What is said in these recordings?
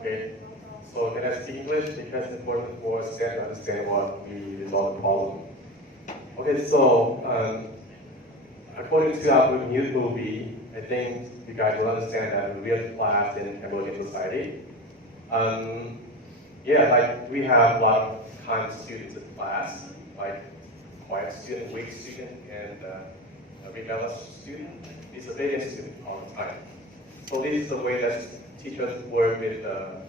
Okay. So can I speak English because it's important for us to understand what we resolve the problem. Okay, so according to our new movie, I think you guys will understand that we have class in Cambodian society. Yeah, like we have a lot of kind of students in class, like quiet student, weak student, and a rebellious student, disobedient student all the time. So this is the way that teachers work with the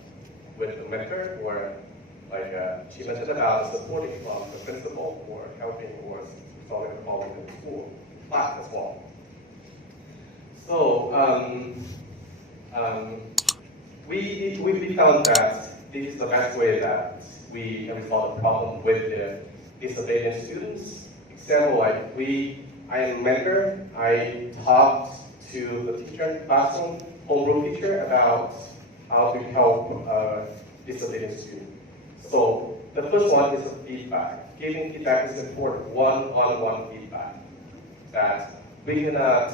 mentor, or like she mentioned about supporting from the principal, or helping, or solving the problem in the school class as well. So we found that this is the best way that we can resolve the problem with the disobedient students. Example, like I am a mentor. I talked to the teacher in the classroom, homeroom teacher, about how to help disobedient students. So the first one is the feedback. Giving feedback is important, one-on-one feedback. That we cannot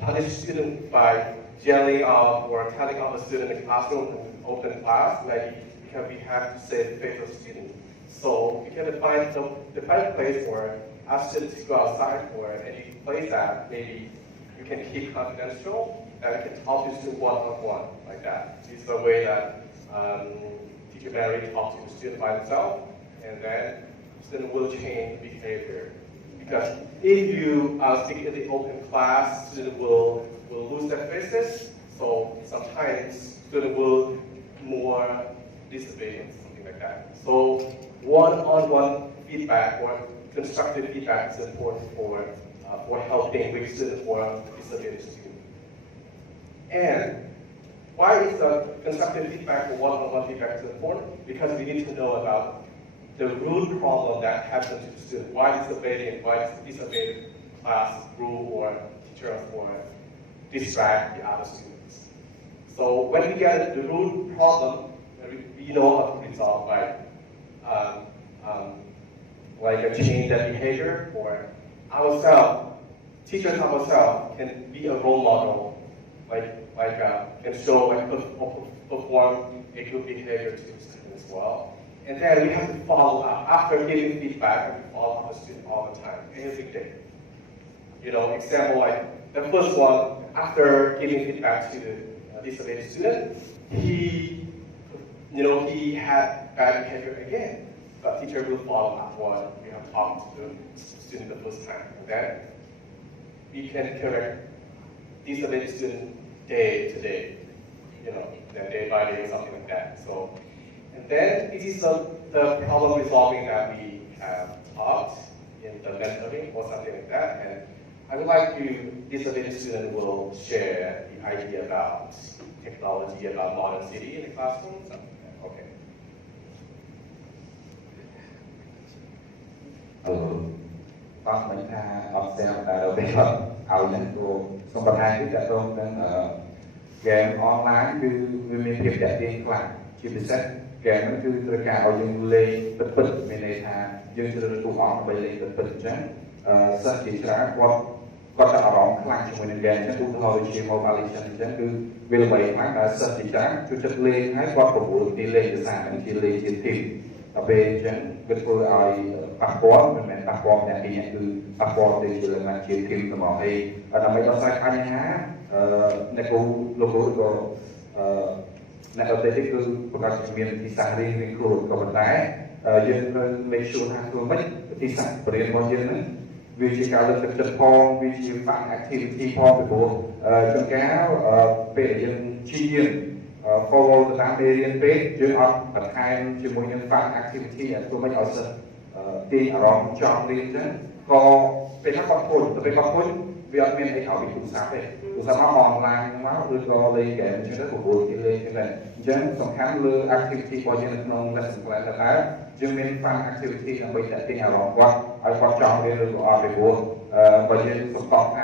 punish students by yelling out or telling out a student in the classroom in open class, maybe because we have to save the face of students. So we can find a place for ask students to go outside or any place that maybe you can keep confidential, that we can talk to students one-on-one like that. This is the way that teacher Barry talks to the student by himself, and then student will change behavior. Because if you stick in the open class, student will lose their faces. So sometimes student will more disobedient, something like that. So one-on-one feedback or constructive feedback is important for helping weak students or disobedient students. And why is constructive feedback or one-on-one feedback is important? Because we need to know about the root problem that happens to the student. Why disobedient class, rule, or teacher, or distract the other students. So when we get the root problem, we know how to resolve by like a change that behavior, or ourselves, teachers ourselves can be a role model, can show, perform a good behavior to the student as well. And then we have to follow up. After giving feedback, we follow up the student all the time, every day. Example like the first one, after giving feedback to the disobedient student, he had bad behavior again. But teacher will follow up what we have talked to the student the first time. And then we can correct disobedient student day to day, then day by day or something like that. So, and then this is the problem resolving that we have taught in the mentoring or something like that. And I would like disobedient student will share the idea about technology, about modern city in the classroom, something like that. Okay. Mình học xem đầu tiên là của xong bậc hai tiếp tục game online cứ mình việc giải tiền khoản chỉ biết xét game nó cứ tôi cả ở dùng lên bật mình này thà dùng từ tụ họp về lên bật chứ sân chỉ là có tạo rộng khăn cho mình game chứ cũng thôi chỉ một bài lịch chứ cứ vì là vậy mà đã sân chỉ là chú chất lên hay qua phục vụ đi lên từ sáng chỉ lên chỉ tìm ở bên chân cái tôi ai bắt bó mình bắt bó này thì nhận từ bắt bó thì chỉ là chỉ tìm từ mọi thì ở đây đó sai khai nhá này cũng lúc đó này ở đây cứประกาศมีที่สั่งเรียนครูกับบันไดยืนในช่วงทางตัวไม่ที่สั่งเรียนวันยืนนั้นวิธีการเลือกจัดพองวิธีฟัง activity พองไปบวกจนแก้วเป็นยังชี้ยืนfollow ตามเรียนเป็นยืนออกตัดทายจมูกยังฟัง activity ตัวไม่เอาสิตีอารมณ์จอมเรียนนั้นก็เป็นนักบอลคนแต่เป็นบอลคนvì anh mình thấy họ bị tụt sát đấy, tụt sát họ online máu đưa cho lấy cái chuyện đó của buổi lên cái này, chứ còn khám lừa activity bao nhiêu nó là sự là cái, chứ mình fan activity là bây giờ tiền nào quá, ai quan trọng để được ở bên buổi, bao nhiêu số tóc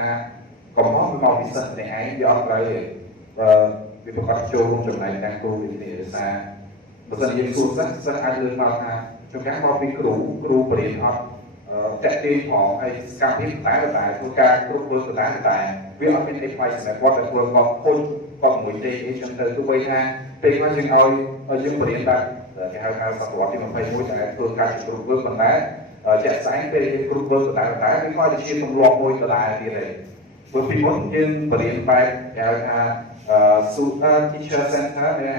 còn có màu bị sệt này ấy do cái vì tôi bắt châu trong này đang tu thì xa, bây giờ những số rất ai lừa vào trong các bao bị cừu bị họcแต่ที่ของไอ้การพิจารณาตัวการรูปเบอร์ต่างๆวิเคราะห์เป็นไอ้ไฟแต่พอแต่ตัวก็คนก็หมุนใจจนเติมตัวไปทางเป็นว่ายังเอายังเปลี่ยนไปcái haiสัปดาห์ที่มันไปมุ่งแต่ตัวการรูปเบอร์ต่างๆจะสายเป็นรูปเบอร์ต่างๆไม่ค่อยจะเชื่อมลองมุ่งต่างๆที่เลยบางทีมันยังเปลี่ยนไปcái teacher center เนี่ย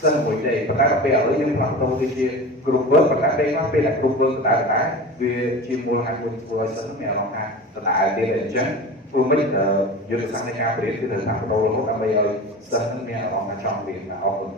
สร้างมุ่งใจประกาศไปเอายังหลังตัวที่group work và các đây nó phải là group work tại vì chuyên môn hay của sân mèo lòng ha tại đây là chứ tôi mới dự sang đây cao để từ tháng đầu là một năm bây giờ sân mèo lòng là chọn việc là học